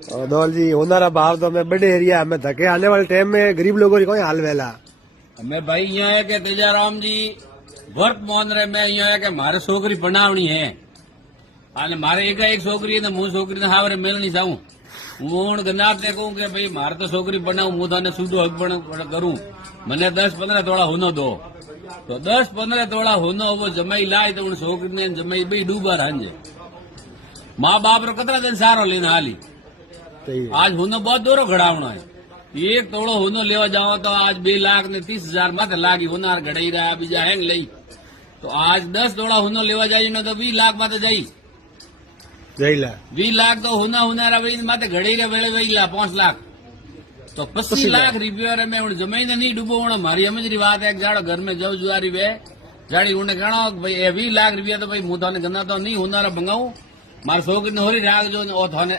धौल जी होनारा भाव तो हमें बड़े एरिया में धके आने वाले टाइम में गरीब लोगों की कोई हाल वेला हमें भाई यहाँ है कि तेजाराम जी वर्क मोहन रे मैं यहाँ है कि मारे छोकरी बनावनी है અને મારે એક છોકરી ને હું છોકરીને હાવરે મેળની જાઉં હું ગનાથને કહું કે ભાઈ મારે તો છોકરી બનાવું હું તને સીધું હક કરું મને 10-15 તોળા હોનો દો તો 10-15 તોળા હોનો હવે જમાઈ લાય તો હું છોકરીને જમાઈ બે ડૂબા હાંજે મા બાપ રો કતરા દિન સારો લઈને હાલી આજ હોનો બહુ દોરો ઘડાવણો है एक तोड़ो होनो लेवा जाओ तो आज 2,30,000 माथे लागी होनार घड़ाई रहा बीजा हैंग लई तो आज 10 तोड़ा होनो लेवा जाइए न तो 20 लाख माथे जाई 20 लाख तो होनारा भाई माथे घड़ी रे वेले वही 5 लाख तो 25 लाख रुपया रे मैं जमीन नहीं डूबो मारी समझरी बात है जाड़ो घर में जाऊ जुआरी वे जाड़ी उन्हें कहना भाई 20 लाख रुपया तो भाई मुँह थाने गना तो नहीं होनारा मंगाऊ मार छोकरी ने होरी राग जो थाने